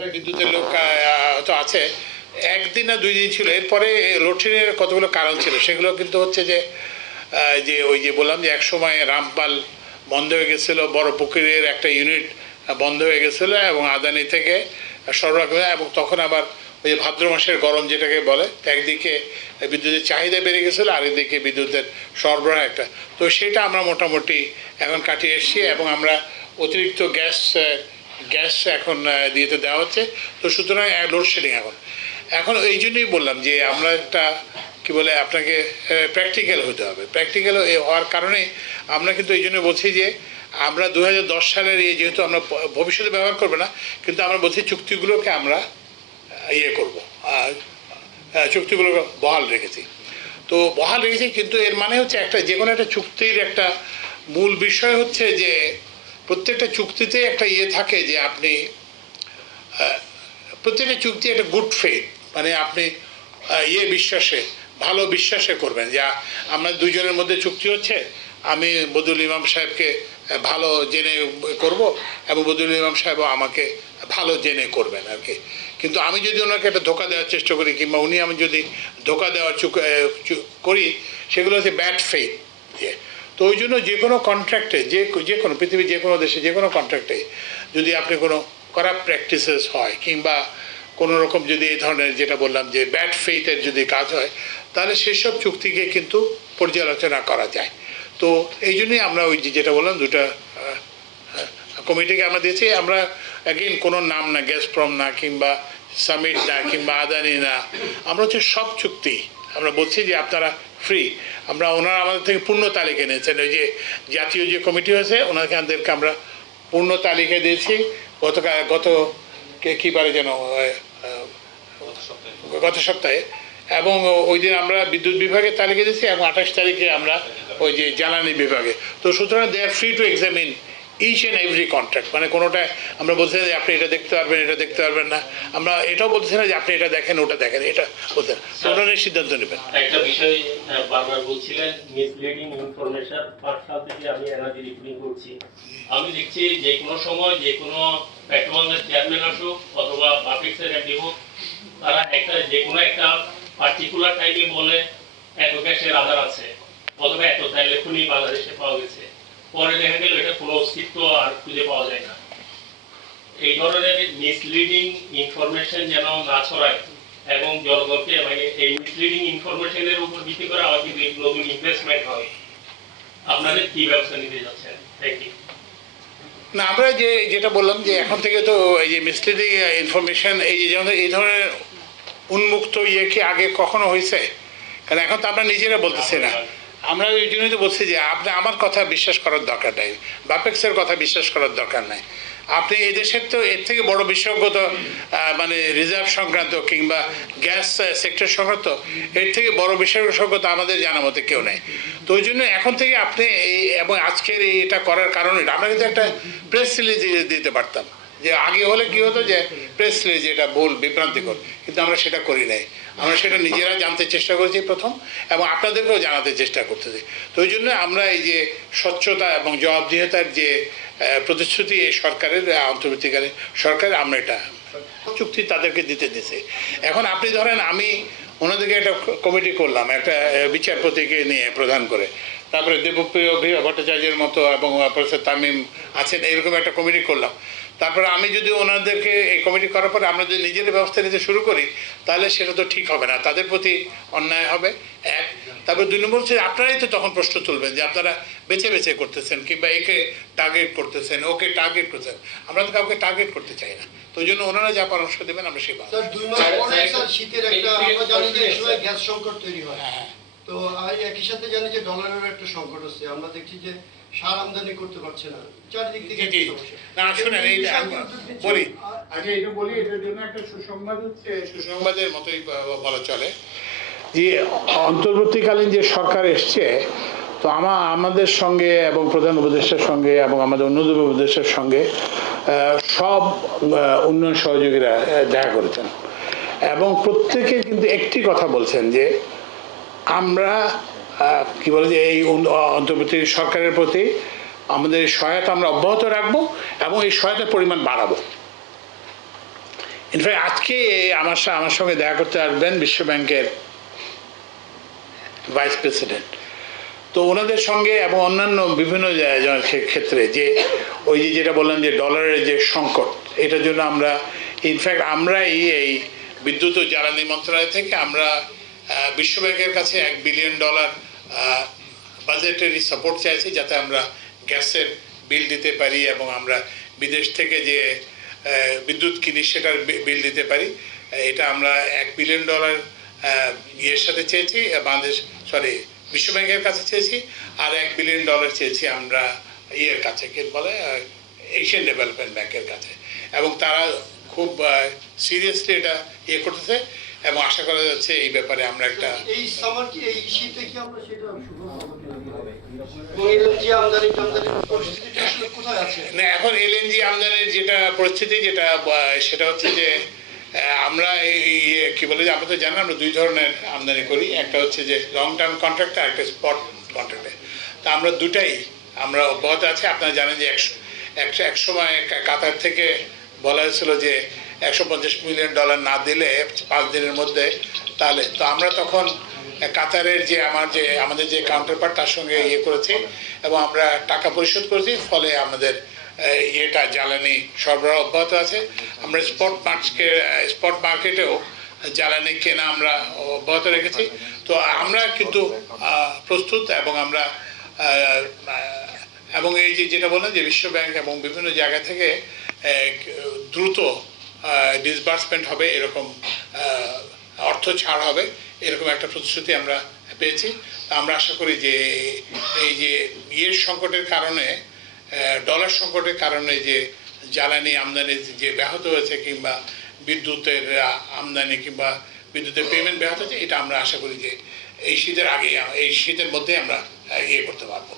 বোধহয় বিদ্যুতের লোক তো আছে, একদিন না 2 দিন ছিল। এরপরে লোডশেডিংয়ের কতগুলো কারণ ছিল, সেগুলো কিন্তু হচ্ছে যে যে ওই যে বললাম যে এক সময় রামপাল বন্ধ হয়ে গেছিলো, বড় পুকুরের একটা ইউনিট বন্ধ হয়ে গেছিলো এবং আদানি থেকে সরবরাহ করে, এবং তখন আবার ওই ভাদ্র মাসের গরম যেটাকে বলে, একদিকে বিদ্যুতের চাহিদা বেড়ে গেছিলো, আরেকদিকে বিদ্যুতের সরবরাহ একটা, তো সেটা আমরা মোটামুটি এখন কাটিয়ে এসেছি এবং আমরা অতিরিক্ত গ্যাস এখন দিতে দেওয়া হচ্ছে। তো সুতরাং লোডশেডিং এখন এই জন্যই বললাম যে আমরা একটা কি বলে আপনাকে প্র্যাকটিক্যাল হতে হবে। প্র্যাকটিক্যাল হওয়ার কারণে আমরা কিন্তু এই জন্য বলছি যে আমরা 2010 সালের যেহেতু আমরা ভবিষ্যতে ব্যবহার করবো না, কিন্তু আমরা বলছি চুক্তিগুলোকে আমরা করব, চুক্তিগুলোকে বহাল রেখেছি। তো বহাল রেখেছি, কিন্তু এর মানে হচ্ছে একটা যে কোনো একটা চুক্তির একটা মূল বিষয় হচ্ছে যে প্রত্যেকটা চুক্তিতে একটা থাকে যে আপনি প্রত্যেকটা চুক্তি একটা গুড ফেথ, মানে আপনি বিশ্বাসে ভালো বিশ্বাসে করবেন যে আমরা দুজনের মধ্যে চুক্তি হচ্ছে, আমি বদিউল ইমাম সাহেবকে ভালো জেনে করব এবং বদিউল ইমাম সাহেবও আমাকে ভালো জেনে করবেন আর কি। কিন্তু আমি যদি ওনাকে একটা ধোকা দেওয়ার চেষ্টা করি কিংবা উনি আমি যদি ধোকা দেওয়ার করি, সেগুলো হচ্ছে ব্যাড ফেথ। তো ওই জন্য যে কোনো কন্ট্রাক্টে যে কোনো পৃথিবীর যে কোনো দেশে যে কোনো কন্ট্রাক্টে যদি আপনি কোনো করাপ্ট প্র্যাকটিসেস হয় কিংবা কোনো রকম যদি এই ধরনের যেটা বললাম যে ব্যাড ফেথের যদি কাজ হয়, তাহলে সেসব চুক্তিকে কিন্তু পর্যালোচনা করা যায়। তো এই জন্যই আমরা ওই যেটা বললাম দুটা কমিটিকে আমরা দিয়েছি। আমরা অ্যাগেন কোনো নাম না, গ্যাসপ্রম না কিংবা সামিট না কিংবা আদানি না, আমরা হচ্ছে সব চুক্তি আমরা বলছি যে আপনারা ফ্রি। ওনারা আমাদের থেকে পূর্ণ তালিকা নিয়েছেন, ওই যে জাতীয় যে কমিটি হয়েছে ওনাদেরকে আমরা পূর্ণ তালিকা দিয়েছি গত কীবারে যেন গত সপ্তাহে, এবং ওই দিন আমরা বিদ্যুৎ বিভাগের তালিকা দিয়েছি এবং 28 তারিখে আমরা ওই যে জ্বালানি বিভাগে। তো সুতরাং they are free to examine each and every contract. মানে কোনোটা আমরা বলছি না যে আপনি এটা দেখতে পারবেন এটা দেখতে পারবেন না, আমরা এটাও বলছি না যে আপনি এটা দেখেন ওটা দেখেন, এটা বলতে ওনারাই সিদ্ধান্ত নেবেন। একটা বিষয় বারবার বলছিলেন মিসলিডিং ইনফরমেশন। 5 সাল থেকে আমি এনার্জি রিপোর্টিং করছি, আমি দেখছি যে কোনো সময় যে কোনো পেট্রোবাংলার চেয়ারম্যান আসুক অথবা বাফেক্সের এমডি হোক, তারা যে কোনো একটা পার্টিকুলার টাইমে বলে এত গ্যাসের আধার আছে অথবা এত তেল এখনই বাংলাদেশে পাওয়া গেছে, পরে দেখা গেল এটা কোনো অস্তিত্ব আর খুঁজে পাওয়া যায় না। এই ধরনের মিসলিডিং ইনফরমেশন যেন না ছড়ায় এবং জনগণকে মানে এই মিসলিডিং ইনফরমেশনের উপর ভিত্তি করে আবার কিন্তু নতুন ইনভেস্টমেন্ট হয়, আপনাদের কি ব্যবস্থা নিতে যাচ্ছেন? Thank you. না, আমরা যেটা বললাম যে এখন থেকে তো এই যে মিসলিডিং ইনফরমেশন এই ধরনের উন্মুক্ত কি আগে কখনো হয়েছে? কারণ এখন তো আমরা নিজেরা বলতেছি না, আমরা এই জন্যই তো বলছি যে আপনি আমার কথা বিশ্বাস করার দরকার নাই, বাপেক্সের কথা বিশ্বাস করার দরকার নাই। আপনি এই দেশের তো এর থেকে বড় বিশেষজ্ঞ তো মানে রিজার্ভ সংক্রান্ত কিংবা গ্যাস সেক্টর সংক্রান্ত এর থেকে বড় বিশেষজ্ঞ তো আমাদের জানা মতে কেউ নেই। তো ওই জন্য এখন থেকে আপনি এবং আজকের এটা করার কারণে আমরা কিন্তু একটা প্রেস রিলিজ দিতে পারতাম, যে আগে হলে কি হতো যে প্রেস রিলিজ এটা ভুল বিভ্রান্তিকর, কিন্তু আমরা সেটা করি নাই। আমরা সেটা নিজেরা জানতে চেষ্টা করেছি প্রথম এবং আপনাদেরকেও জানাতে চেষ্টা করতেছি। তো ওই জন্য আমরা এই যে স্বচ্ছতা এবং জবাবদিহিতার যে প্রতিশ্রুতি এই সরকারের অন্তর্বর্তীকালীন সরকার, আমরা এটা চুক্তি তাদেরকে দিতে দিয়েছি। এখন আপনি ধরেন আমি ওনাদেরকে একটা কমিটি করলাম একটা বিচারপতিকে নিয়ে প্রধান করে, তারপরে দেবপ্রিয় ভট্টাচার্যের মতো এবং প্রফেসর তামিম আছেন, এরকম একটা কমিটি করলাম। তারপরে আমি যদি ওনাদেরকে এই কমিটি করার পরে আমরা যদি নিজের ব্যবস্থা নিতে শুরু করি, তাহলে সেটা তো ঠিক হবে না, তাদের প্রতি অন্যায় হবে এক। তারপর 2 নম্বর হচ্ছে আপনারাই তো তখন প্রশ্ন তুলবেন যে আপনারা বেছে বেছে করতেছেন কিংবা একে টার্গেট করতেছেন, ওকে টার্গেট করতেছেন। আমরা তো কাউকে টার্গেট করতে চাই না, তো ওই জন্য ওনারা যা পরামর্শ দেবেন আমরা সেই শীতের একটা আমরা জানি যে গ্যাস সংকট তৈরি হয়, তো একই সাথে জানি যে ডলারের একটা সংকট আছে, আমরা দেখছি যে সার আমদানি করতে পারছে না, চারিদিক থেকে না শুনেন এইটা বলি আচ্ছা এটা বলি, এটার জন্য একটা সুসংবাদ হচ্ছে, সুসংবাদের মতোই বলা চলে যে অন্তর্বর্তীকালীন যে সরকার এসছে, তো আমাদের সঙ্গে এবং প্রধান উপদেষ্টার সঙ্গে এবং আমাদের অন্যদের উপদেষ্টার সঙ্গে সব উন্নয়ন সহযোগীরা দেখা করেছেন এবং প্রত্যেকে কিন্তু একটি কথা বলছেন যে আমরা কি বলে যে এই অন্তর্বর্তী সরকারের প্রতি আমাদের সহায়তা আমরা অব্যাহত রাখবো এবং এই সহায়তার পরিমাণ বাড়াবো। ইনফ্যাক্ট আজকে আমার সঙ্গে দেখা করতে আসবেন বিশ্ব ব্যাংকের ভাইস প্রেসিডেন্ট। তো ওনাদের সঙ্গে এবং অন্যান্য বিভিন্ন ক্ষেত্রে যে ওই যে যেটা বললাম যে ডলারের যে সংকট, এটার জন্য আমরা ইনফ্যাক্ট আমরাই এই বিদ্যুৎ ও জ্বালানি মন্ত্রণালয় থেকে আমরা বিশ্ব ব্যাংকের কাছে $1 বিলিয়ন বাজেটারি সাপোর্ট চাইছি, যাতে আমরা গ্যাসের বিল দিতে পারি এবং আমরা বিদেশ থেকে যে বিদ্যুৎ কিনি সেটার বিল দিতে পারি। এটা আমরা $1 বিলিয়ন ইয়ের সাথে চেয়েছি, বাংলাদেশ বিশ্ব ব্যাংকের কাছে চেয়েছি, আর $1 বিলিয়ন চেয়েছি আমরা ইয়ের কাছে, কে বলে এশিয়ান ডেভেলপমেন্ট ব্যাংকের কাছে, এবং তারা খুব সিরিয়াসলি এটা ইয়ে করতেছে এবং আশা করা যাচ্ছে এই ব্যাপারে আমরা একটা এই সামার কি এই শীতে কি আমরা সেটা শুভ এলএনজি আমদানির পরিস্থিতিটা আসলে কোথায় আছে? না, এখন এলএনজি আমদানির যেটা পরিস্থিতি সেটা হচ্ছে যে আমরা কি বলে যে আমরা তো জানি আমরা 2 ধরনের আমদানি করি, একটা হচ্ছে যে লং টার্ম কন্ট্রাক্ট আর একটা স্পট কন্ট্রাক্টে। তা আমরা দুটাই আমরা অব্যাহত আছে। আপনারা জানেন যে এক সময় কাতার থেকে বলা হয়েছিল যে $150 মিলিয়ন না দিলে 5 দিনের মধ্যে, তাহলে তো আমরা তখন কাতারের যে আমাদের যে কাউন্টারপার্ট তার সঙ্গে ইয়ে করেছি এবং আমরা টাকা পরিশোধ করেছি, ফলে আমাদের ইয়েটা জ্বালানি সরবরাহ অব্যাহত আছে। আমরা স্পট মার্কেটেও জ্বালানি কেনা আমরা অব্যাহত রেখেছি। তো আমরা কিন্তু প্রস্তুত এবং এই যে যেটা বললাম যে বিশ্ব ব্যাংক এবং বিভিন্ন জায়গা থেকে দ্রুত ডিসবার্সমেন্ট হবে, এরকম অর্থ ছাড় হবে, এরকম একটা প্রতিশ্রুতি আমরা পেয়েছি। আমরা আশা করি যে এই যে ইয়ের সংকটের কারণে, ডলার সংকটের কারণে যে জ্বালানি আমদানি যে ব্যাহত হয়েছে কিংবা বিদ্যুতের আমদানি কিংবা বিদ্যুতের পেমেন্ট ব্যাহত হয়েছে, এটা আমরা আশা করি যে এই শীতের মধ্যে আমরা ইয়ে করতে পারবো।